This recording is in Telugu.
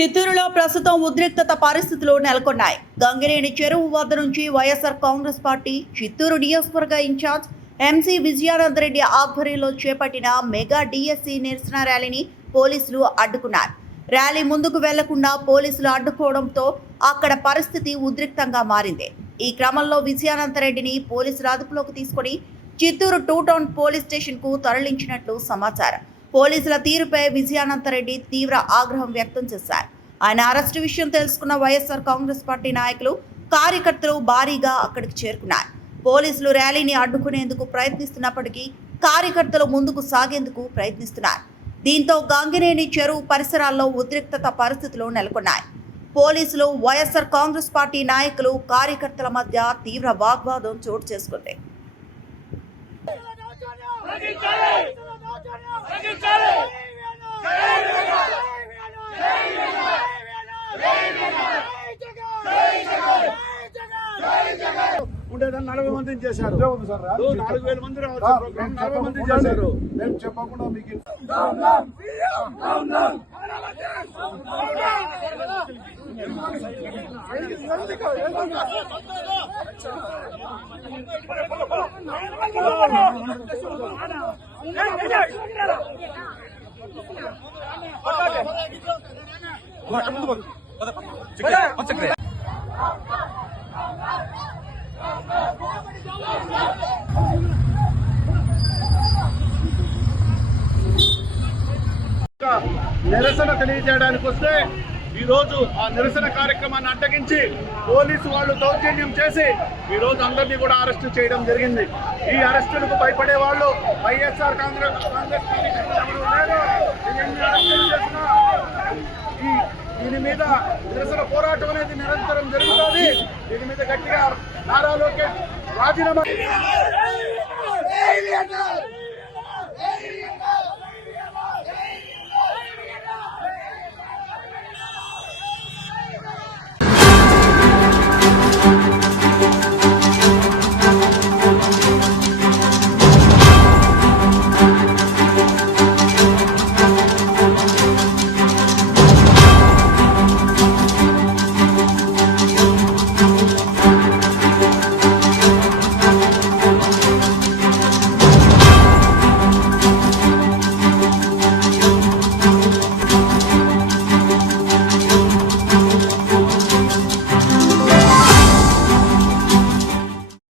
చిత్తూరులో ప్రస్తుతం ఉద్రిక్తత పరిస్థితులు నెలకొన్నాయి. గంగినేని చెరువు వద్ద నుంచి వైఎస్ఆర్ కాంగ్రెస్ పార్టీ చిత్తూరు నియోజకవర్గ ఇన్ఛార్జ్ ఎంసీ విజయానందరెడ్డి ఆధ్వర్యంలో చేపట్టిన మెగా డిఎస్సి నిరసన ర్యాలీని పోలీసులు అడ్డుకున్నారు. ర్యాలీ ముందుకు వెళ్లకుండా పోలీసులు అడ్డుకోవడంతో అక్కడ పరిస్థితి ఉద్రిక్తంగా మారింది. ఈ క్రమంలో విజయానందరెడ్డిని పోలీసులు అదుపులోకి తీసుకుని చిత్తూరు 2 టౌన్ పోలీస్ స్టేషన్ కు తరలించినట్లు సమాచారం. పోలీసుల తీరుపై విజయానందరెడ్డి తీవ్ర ఆగ్రహం వ్యక్తం చేశారు. ఆయన అరెస్టు విషయం తెలుసుకున్న వైఎస్ఆర్ కాంగ్రెస్ పార్టీ నాయకులు, కార్యకర్తలు భారీగా అక్కడికి చేరుకున్నారు. పోలీసులు ర్యాలీని అడ్డుకునేందుకు ప్రయత్నిస్తున్నప్పటికీ కార్యకర్తలు ముందుకు సాగేందుకు ప్రయత్నిస్తున్నారు. దీంతో గంగినేని చెరువు పరిసరాల్లో ఉద్రిక్తత పరిస్థితులు నెలకొన్నాయి. పోలీసులు, వైఎస్ఆర్ కాంగ్రెస్ పార్టీ నాయకులు, కార్యకర్తల మధ్య తీవ్ర వాగ్వాదం చోటు చేసుకుంది. ఉండేదాన్ని 40 మందిని చేశారు. 4,000 మంది రావచ్చు. 40 మంది చేశారు. మేము చెప్పకుండా మీకు నిరసన తెలియజేయడానికి వస్తే ఈ రోజు ఆ నిరసన కార్యక్రమాన్ని అడ్డగించి పోలీసు వాళ్ళు దౌర్జన్యం చేసి ఈ రోజు అందరినీ కూడా అరెస్టు చేయడం జరిగింది. ఈ అరెస్టులకు భయపడే వాళ్ళు వైఎస్ఆర్ కాంగ్రెస్ దీని మీద నిరసన పోరాటం అనేది నిరంతరం జరుగుతుంది. దీని మీద గట్టిగా నారా లోకేష్ రాజీనామా